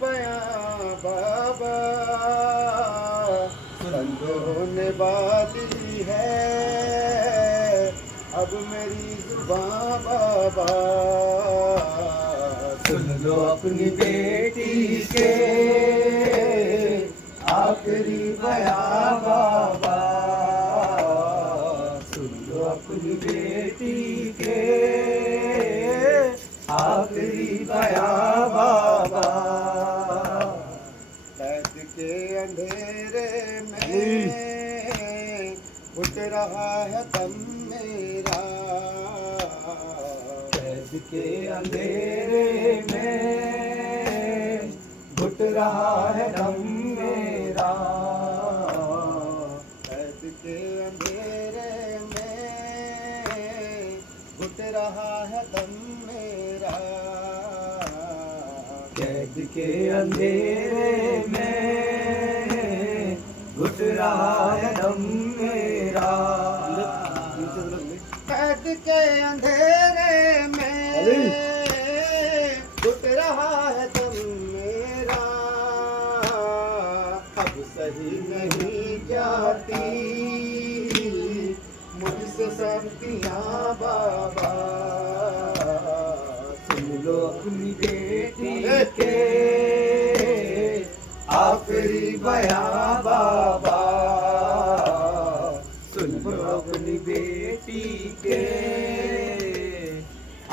बयां बाबा बंद होने वाली है अब मेरी जुबां बाबा। सुन लो अपनी बेटी के आखिरी बयां बाबा। सुन लो अपनी बेटी के आखिरी बयां बाबा। कैद के अंधेरे में घुट रहा है दम मेरा। कैद के अंधेरे में घुट रहा है दम मेरा। कैद के अंधेरे में घुट रहा है दम मेरा। कैद के अंधेरे में घुट रहा है दम मेरा। कैद के अंधेरे में घुट रहा है दम मेरा। अब सही नहीं जाती मुझसे सख्तियां बाबा। सुन लो अपनी बेटी के आखिरी बयां बाबा। सुन लो अपनी बेटी के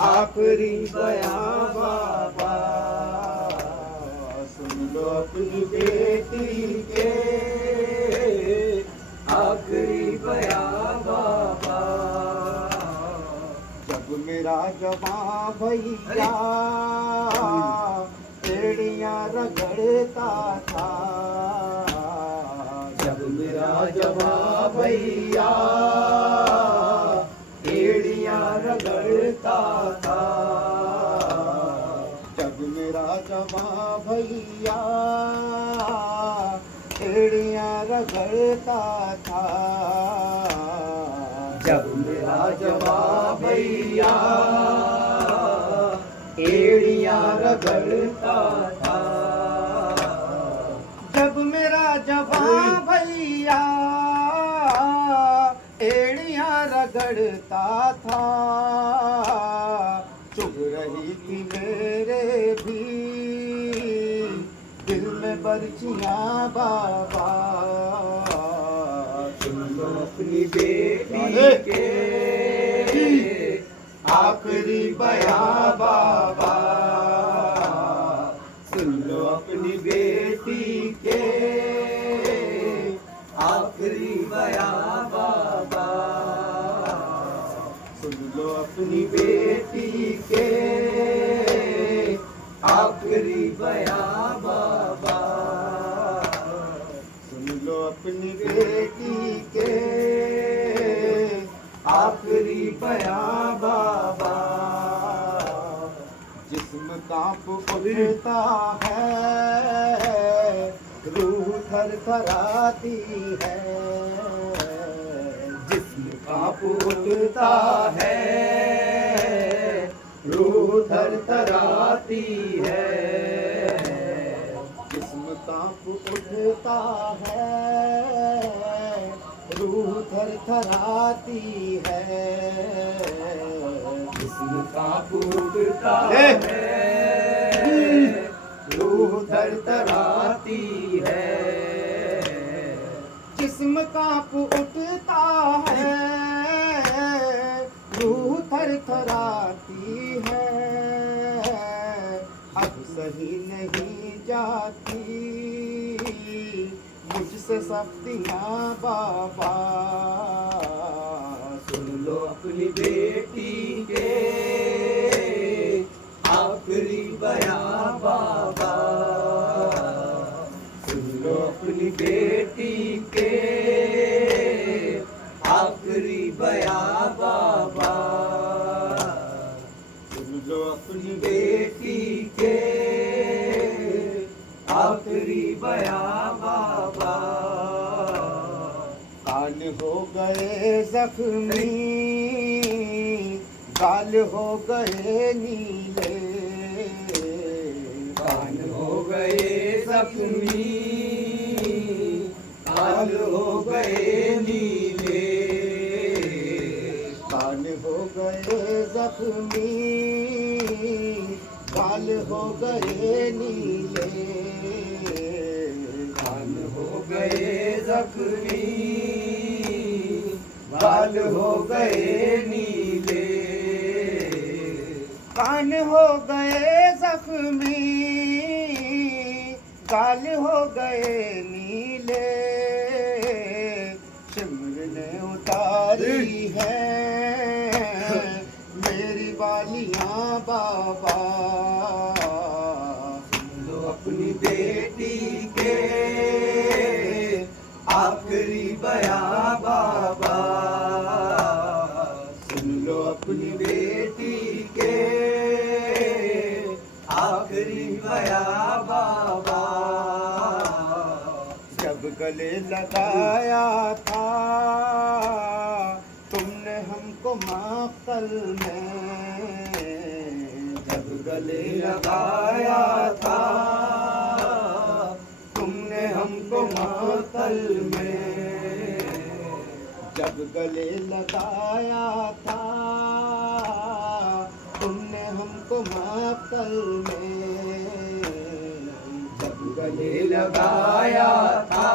आखिरी बयां बाबा। सुन लो अपनी बेटी के आखिरी बयां बाबा। जब मेरा जवां भैया एड़ियां रगड़ता था। जब मेरा जवां भैया एड़ियां रगड़ता था। जब मेरा जवां भैया एड़ियां रगड़ता था। जब मेरा जवां भैया एड़ियां रगड़ता था। जब मेरा जवां भैया एड़ियां रगड़ता था। चुभ रही थी मेरे भी दिल में बर्छियां बाबा। सुन लो अपनी बेटी के आखिरी बयां बाबा। सुन लो अपनी बेटी के आखिरी बयां बाबा। सुन लो अपनी अपनी बेटी के आखिरी बयां बाबा। सुन लो अपनी बेटी के आखिरी बयां बाबा। जिस्म कांप उठता है रूह थर थराती है। जिस्म कांप उठता है रूह थरथराती है। जिस्म कांप उठता है रूह थर थराती है। जिस्म कांप उठता है रूह थरथराती है। जिस्म कांप उठता है रूह थर थराती है। अब सही नहीं जाती मुझसे सख्तियां बाबा। सुन लो अपनी बेटी के आखिरी बयां बाबा। सुन लो अपनी बेटी के आखिरी बयां बाबा। सुन लो अपनी बेटी के आखिरी बयां बाबा। कान हो गए जख्मी गाल हो गए नीले। कान हो गए जख्मी, काल हो गए नीले। काल हो गए जख्मी, काल हो गए नीले। काल हो गए जख्मी, काल हो गए नीले। कान हो गए जख्मी, गाल हो गए नीले। सिमर ने उतारी है मेरी बालियां बाबा। लो अपनी बेटी के आखिरी बयां बाबा। सुन लो अपनी बेटी के आखिरी बयां बाबा। जब गले लगाया था तुमने हमको मातल में। जब गले लगाया था तुमने हमको मातल में। जब गले लगाया था तुमने हमको मातल में। जब गले लगाया था